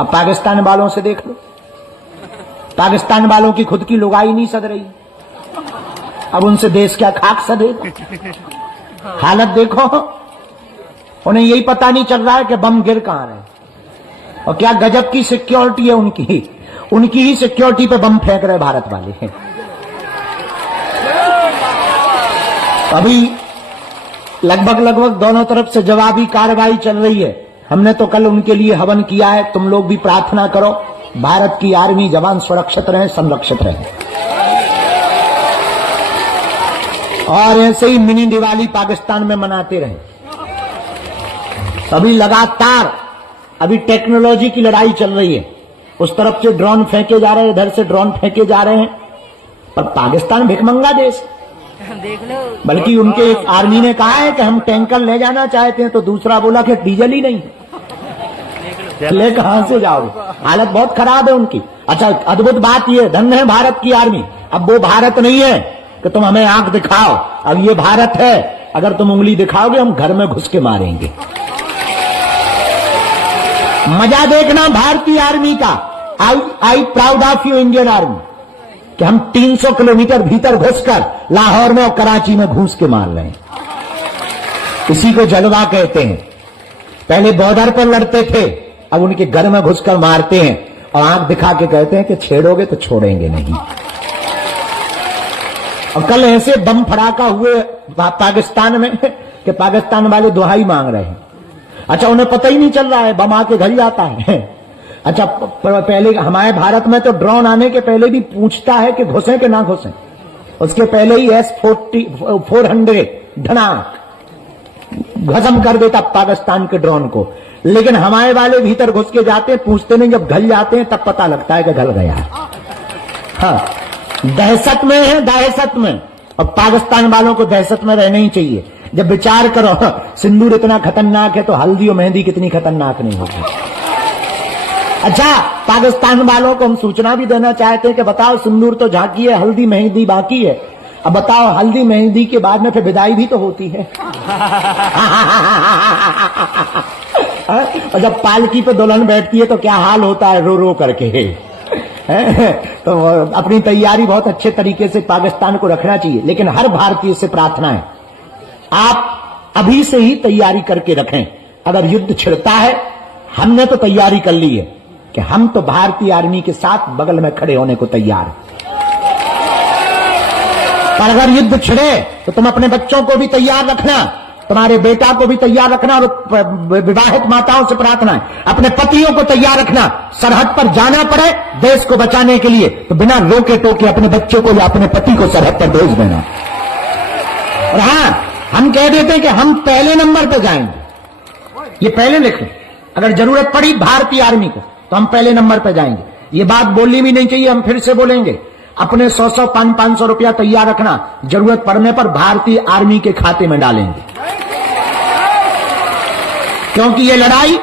अब पाकिस्तान वालों से देख लो, पाकिस्तान वालों की खुद की लुगाई नहीं सद रही, अब उनसे देश क्या खाक सदेगा। हालत देखो, उन्हें यही पता नहीं चल रहा है कि बम गिर कहां रहे, और क्या गजब की सिक्योरिटी है उनकी ही सिक्योरिटी पे बम फेंक रहे भारत वाले हैं। अभी लगभग दोनों तरफ से जवाबी कार्रवाई चल रही है। हमने तो कल उनके लिए हवन किया है, तुम लोग भी प्रार्थना करो भारत की आर्मी जवान सुरक्षित रहें, संरक्षित रहें, और ऐसे ही मिनी दिवाली पाकिस्तान में मनाते रहें। अभी लगातार टेक्नोलॉजी की लड़ाई चल रही है, उस तरफ से ड्रोन फेंके जा रहे हैं, इधर से ड्रोन फेंके जा रहे हैं, पर पाकिस्तान भिखमंगा देश देख लो। बल्कि उनके एक आर्मी ने कहा है कि हम टैंकर ले जाना चाहते हैं, तो दूसरा बोला कि डीजल ही नहीं, ले कहां से जाओ। हालत बहुत खराब है उनकी। अच्छा, अद्भुत बात यह, धन्य है भारत की आर्मी। अब वो भारत नहीं है कि तुम हमें आंख दिखाओ, अब ये भारत है, अगर तुम उंगली दिखाओगे हम घर में घुस के मारेंगे। मजा देखना भारतीय आर्मी का। I proud of you Indian army, कि हम 300 किलोमीटर भीतर घुसकर लाहौर में और कराची में घुस के मार रहे हैं। इसी को जलवा कहते हैं। पहले बॉर्डर पर लड़ते थे, अब उनके घर में घुसकर मारते हैं और आंख दिखा के कहते हैं कि छेड़ोगे तो छोड़ेंगे नहीं। और कल ऐसे बम फड़ाका हुए पाकिस्तान में कि पाकिस्तान वाले दुहाई मांग रहे हैं। अच्छा, उन्हें पता ही नहीं चल रहा है, बम आके घर ही आता है। अच्छा, पहले हमारे भारत में तो ड्रोन आने के पहले भी पूछता है कि घुसे कि ना घुसे, उसके पहले ही S-400 धनाक भस्म कर देता पाकिस्तान के ड्रोन को। लेकिन हमारे वाले भीतर घुस के जाते हैं, पूछते नहीं, जब घल जाते हैं तब पता लगता है कि घल गया। हाँ, दहशत में है, दहशत में। और पाकिस्तान वालों को दहशत में रहना ही चाहिए। जब विचार करो सिंदूर इतना खतरनाक है तो हल्दी और मेहंदी कितनी खतरनाक नहीं होगी। अच्छा, पाकिस्तान वालों को हम सूचना भी देना चाहते हैं कि बताओ, सिंदूर तो झांकी है, हल्दी मेहंदी बाकी है, अब बताओ हल्दी मेहंदी के बाद में फिर विदाई भी तो होती है। और जब पालकी पे दुल्हन बैठती है तो क्या हाल होता है, रो रो करके। तो अपनी तैयारी बहुत अच्छे तरीके से पाकिस्तान को रखना चाहिए। लेकिन हर भारतीय से प्रार्थना है, आप अभी से ही तैयारी करके रखें। अगर युद्ध छिड़ता है, हमने तो तैयारी कर ली है कि हम तो भारतीय आर्मी के साथ बगल में खड़े होने को तैयार हैं। पर अगर युद्ध छिड़े तो तुम अपने बच्चों को भी तैयार रखना, तुम्हारे बेटा को भी तैयार रखना, और विवाहित माताओं से प्रार्थना है अपने पतियों को तैयार रखना। सरहद पर जाना पड़े देश को बचाने के लिए तो बिना रोके टोके अपने बच्चों को या अपने पति को सरहद पर भेज देना। और हाँ, हम कह देते हैं कि हम पहले नंबर पर जाएंगे, ये पहले लिख लें। अगर जरूरत पड़ी भारतीय आर्मी को तो हम पहले नंबर पर जाएंगे। ये बात बोलनी भी नहीं चाहिए, हम फिर से बोलेंगे। अपने 100-100, 500 रुपया तैयार रखना, जरूरत पड़ने पर भारतीय आर्मी के खाते में डालेंगे। क्योंकि ये लड़ाई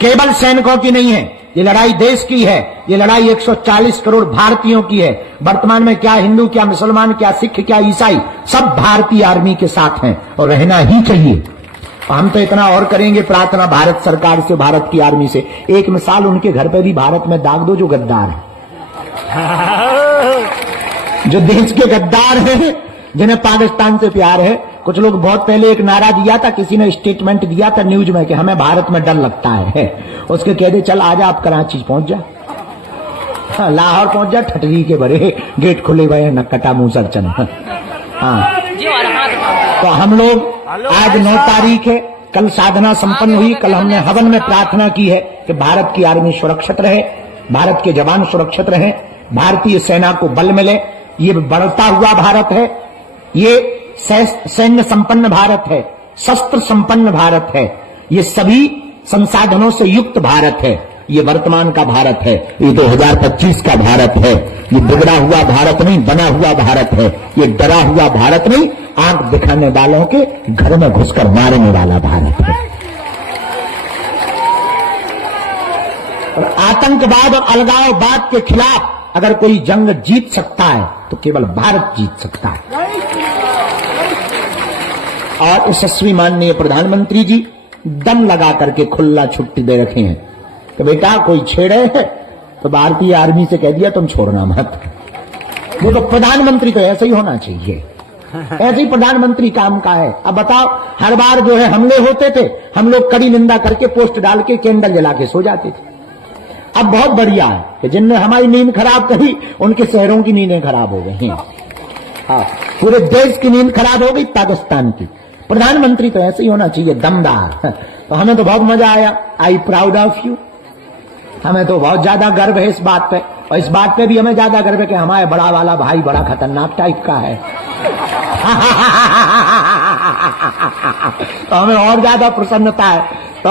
केवल सैनिकों की नहीं है, ये लड़ाई देश की है। ये लड़ाई 140 करोड़ भारतीयों की है। वर्तमान में क्या हिंदू, क्या मुसलमान, क्या सिख, क्या ईसाई, सब भारतीय आर्मी के साथ हैं और रहना ही चाहिए। हम तो इतना और करेंगे प्रार्थना भारत सरकार से, भारत की आर्मी से। एक मिसाल, उनके घर पे भी भारत में दाग दो जो गद्दार है, जो देश के गद्दार हैं, जिन्हें पाकिस्तान से प्यार है। कुछ लोग बहुत पहले एक नारा दिया था, किसी ने स्टेटमेंट दिया था न्यूज में कि हमें भारत में डर लगता है। उसके कह दे चल आजा, आप कराची पहुंच जा, लाहौर पहुंच जा, ठटरी के बड़े गेट खुले हुए हैं, नक्कटा मुंह सर चन। हाँ, तो हम लोग आज 9 तारीख है, कल साधना संपन्न हुई। कल हमने हवन में प्रार्थना की है कि भारत की आर्मी सुरक्षित रहे, भारत के जवान सुरक्षित रहे, भारतीय सेना को बल मिले। ये बढ़ता हुआ भारत है, ये सैन्य संपन्न भारत है, शस्त्र संपन्न भारत है, ये सभी संसाधनों से युक्त भारत है। ये वर्तमान का भारत है, ये 2025 का भारत है। ये बिगड़ा हुआ भारत नहीं, बना हुआ भारत है। ये डरा हुआ भारत नहीं, आंख दिखाने वालों के घर में घुसकर मारने वाला भारत है। और आतंकवाद और अलगाववाद के खिलाफ अगर कोई जंग जीत सकता है तो केवल भारत जीत सकता है। और यशस्वी माननीय प्रधानमंत्री जी दम लगा करके खुला छुट्टी दे रखे हैं कि बेटा कोई छेड़े है तो भारतीय आर्मी से कह दिया तुम छोड़ना मत। वो तो प्रधानमंत्री तो ऐसे ही होना चाहिए, ऐसे ही प्रधानमंत्री काम का है। अब बताओ, हर बार जो है हमले होते थे, हम लोग कड़ी निंदा करके पोस्ट डाल के कैंडल जला के सो जाते थे। अब बहुत बढ़िया है कि जिनने हमारी नींद खराब करी उनके शहरों की नींदें खराब हो गई हैं। हाँ, पूरे देश की नींद खराब हो गई पाकिस्तान की। प्रधानमंत्री तो ऐसे ही होना चाहिए, दमदार। तो हमें तो बहुत मजा आया। I proud of you. हमें तो बहुत ज्यादा गर्व है इस बात पे, और इस बात पे भी हमें ज्यादा गर्व है कि हमारे बड़ा वाला भाई बड़ा खतरनाक टाइप का है। तो हमें और ज्यादा प्रसन्नता है। तो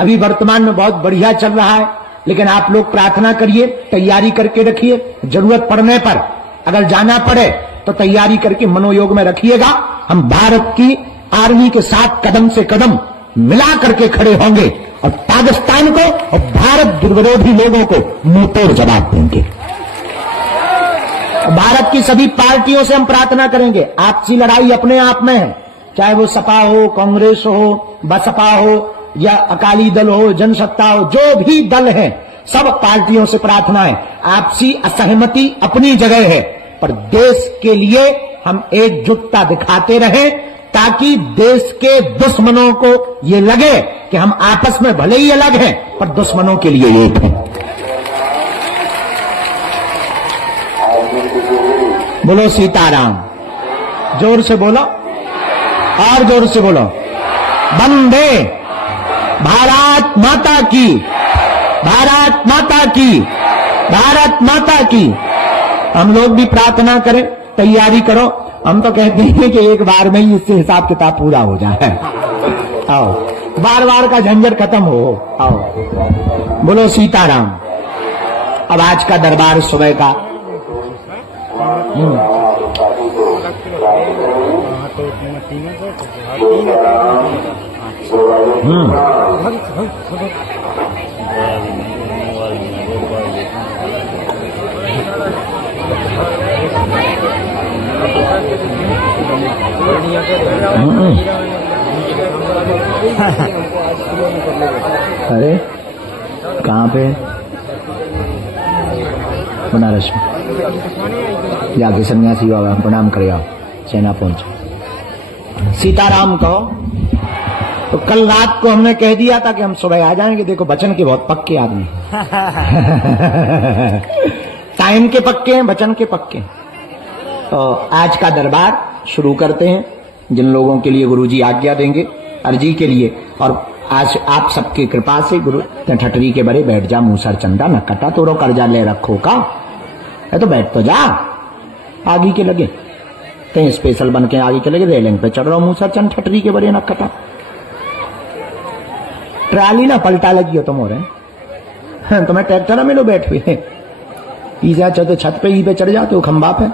अभी वर्तमान में बहुत बढ़िया चल रहा है, लेकिन आप लोग प्रार्थना करिए, तैयारी करके रखिए। जरूरत पड़ने पर अगर जाना पड़े तो तैयारी करके मनोयोग में रखिएगा। हम भारत की आर्मी के साथ कदम से कदम मिला करके खड़े होंगे और पाकिस्तान को और भारत विरोधी लोगों को मुंहतोड़ जवाब देंगे। भारत की सभी पार्टियों से हम प्रार्थना करेंगे, आपसी लड़ाई अपने आप में है, चाहे वो सपा हो, कांग्रेस हो, बसपा हो या अकाली दल हो, जनसत्ता हो, जो भी दल है, सब पार्टियों से प्रार्थना है। आपसी असहमति अपनी जगह है, पर देश के लिए हम एकजुटता दिखाते रहें, ताकि देश के दुश्मनों को ये लगे कि हम आपस में भले ही अलग हैं पर दुश्मनों के लिए एक हैं। बोलो सीताराम। जोर से बोलो, और जोर से बोलो। वंदे भारत माता की, भारत माता की, भारत माता की। हम लोग भी प्रार्थना करें, तैयारी करो। हम तो कहते हैं कि एक बार में ही इससे हिसाब किताब पूरा हो जाए। आओ, बार बार का झंझट खत्म हो। आओ, बोलो सीताराम। अब आज का दरबार सुबह का अरे कहाँ पे? बनारस में जाके सन्यासी बाबा प्रणाम करे आओ, सेना पहुंचे। सीताराम कहो। तो कल रात को हमने कह दिया था कि हम सुबह आ जाएंगे। देखो वचन के बहुत पक्के आदमी टाइम के पक्के हैं, वचन के पक्के। तो आज का दरबार शुरू करते हैं। जिन लोगों के लिए गुरुजी आज्ञा देंगे, अर्जी के लिए, और आज आप सबकी कृपा से गुरु ठटरी के बड़े बैठ जा, मूसर चंदा न कटा तोरो कर्जा ले रखो का है, तो बैठ तो जा। आगे के लगे कहीं स्पेशल बन के आगे के लगे, रेलिंग पे चढ़ रहा हूं, मूसर चंद ठटरी के बड़े न कटा। ट्राली ना पलटा लगी हो तुम हो रहे, तुम्हें ट्रैक्टर में लो बैठ हुए, तो छत पे ही पे चढ़ जाते हो खंबा पे।